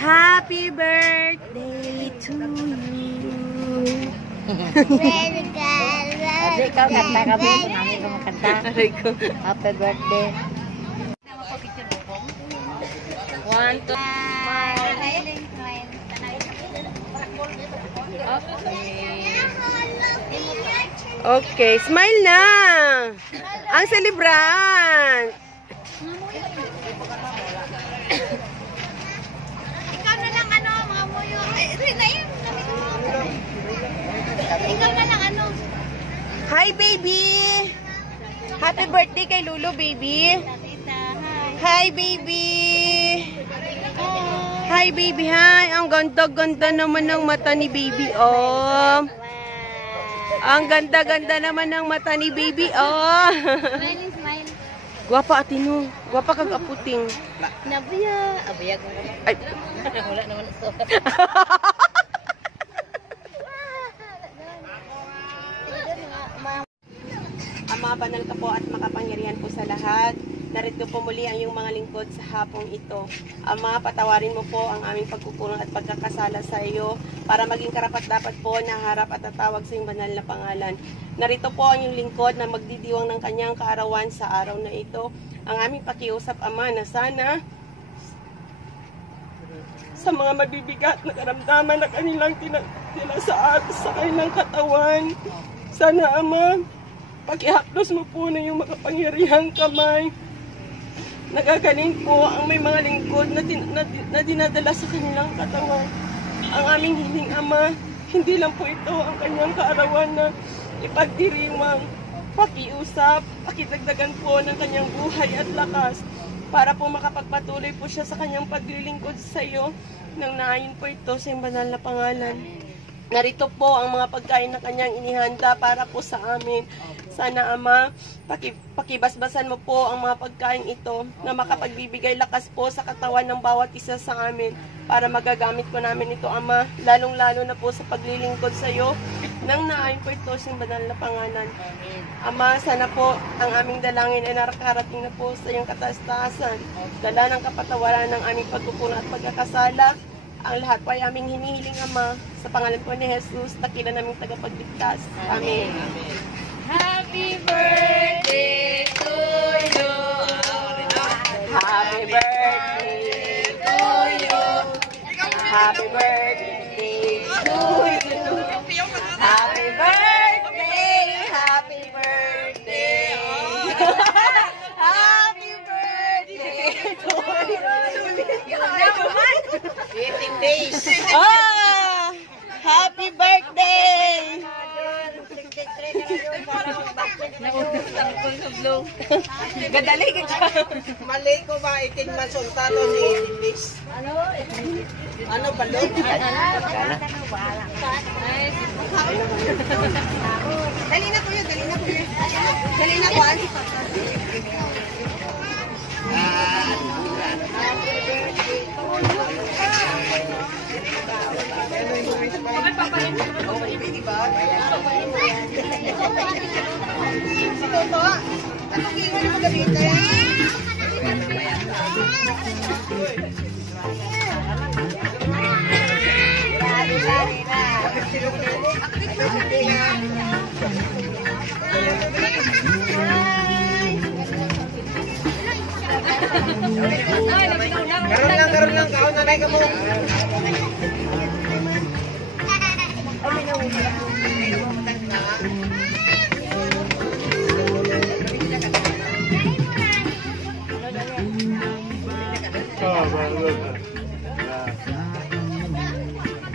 Happy birthday to you. Kasi ikaw kanta ka ba? Namin ko magkanta. Happy birthday. 1, 2, okay, smile na. Ang celebrant. Ikaw na lang ano, mga muyo. Ikaw na lang ano. Hi, baby. Happy birthday kay Lulu, baby. Hi, baby. Hi, baby. Hi. Ang ganda-ganda naman ng mata ni baby. Oh. Ang ganda-ganda naman ng mata ni baby. Oh. Smile, smile. Guwapa atino. Guwapa kag aputing. Nabuya. Abuya ko. Ay. Wala naman ito. Ama, banal ka po at makapangyarihan po sa lahat. Narito po muli ang iyong mga lingkod sa hapong ito. Ama, patawarin mo po ang aming pagkukulang at pagkakasala sa iyo para maging karapat-dapat po na harap at tatawag sa iyong banal na pangalan. Narito po ang iyong lingkod na magdidiwang ng kanyang kaarawan sa araw na ito. Ang aming pakiusap, Ama, na sana sa mga mabibigat na karamdaman na kanilang tinasaad sa kanilang katawan. Sana, Ama, pakihaplos mo po na yung makapangyarihang kamay. Nagagaling po ang may mga lingkod na dinadala sa kanilang katawan. Ang aming hiling, Ama, hindi lang po ito ang kanyang kaarawan na ipagdiriwang, pakiusap, pakidagdagan po ng kanyang buhay at lakas para po makapagpatuloy po siya sa kanyang paglilingkod sa iyo nang naayon po ito sa iyong banal na pangalan. Narito po ang mga pagkain na kanyang inihanda para po sa amin. Sana, Ama, pakibasbasan mo po ang mga pagkain ito na makapagbibigay lakas po sa katawan ng bawat isa sa amin para magagamit po namin ito, Ama, lalong-lalo na po sa paglilingkod sa iyo nang naayon po ito sa banal na pangalan. Ama, sana po ang aming dalangin ay nakarating na po sa iyong kataas-taasan. Dala ng kapatawaran ng aming pagkukulang at pagkakasala. Ang lahat po ay aming hinihiling, Ama, sa pangalan po ni Jesus, dakila naming tagapagligtas. Amen. Happy birthday to you. Happy birthday to you. Happy birthday to you. Happy birthday. Happy birthday. Happy birthday to you. 18 days. Ah! Happy birthday. Gadali ka. Mali ko ba 18 months old ka to si 18 days? Ano balog? Dali na kuya, dali na kuya. Dali na kuya. Karoon lang, kaon na ka mo.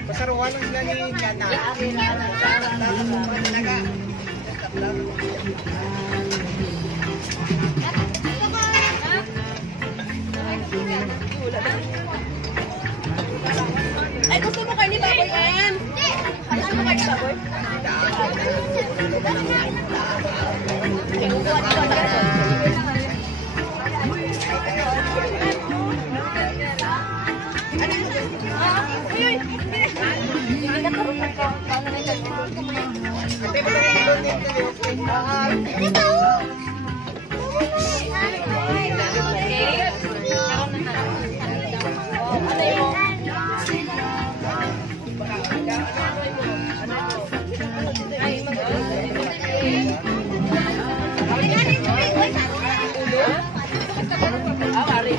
Pasaruan lang sila ni Jana. Ay, gusto mo karni baboy, Ann? Gusto mo karni baboy?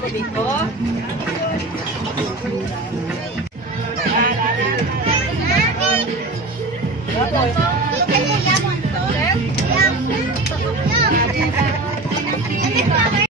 ko dito. Ito kay kuya.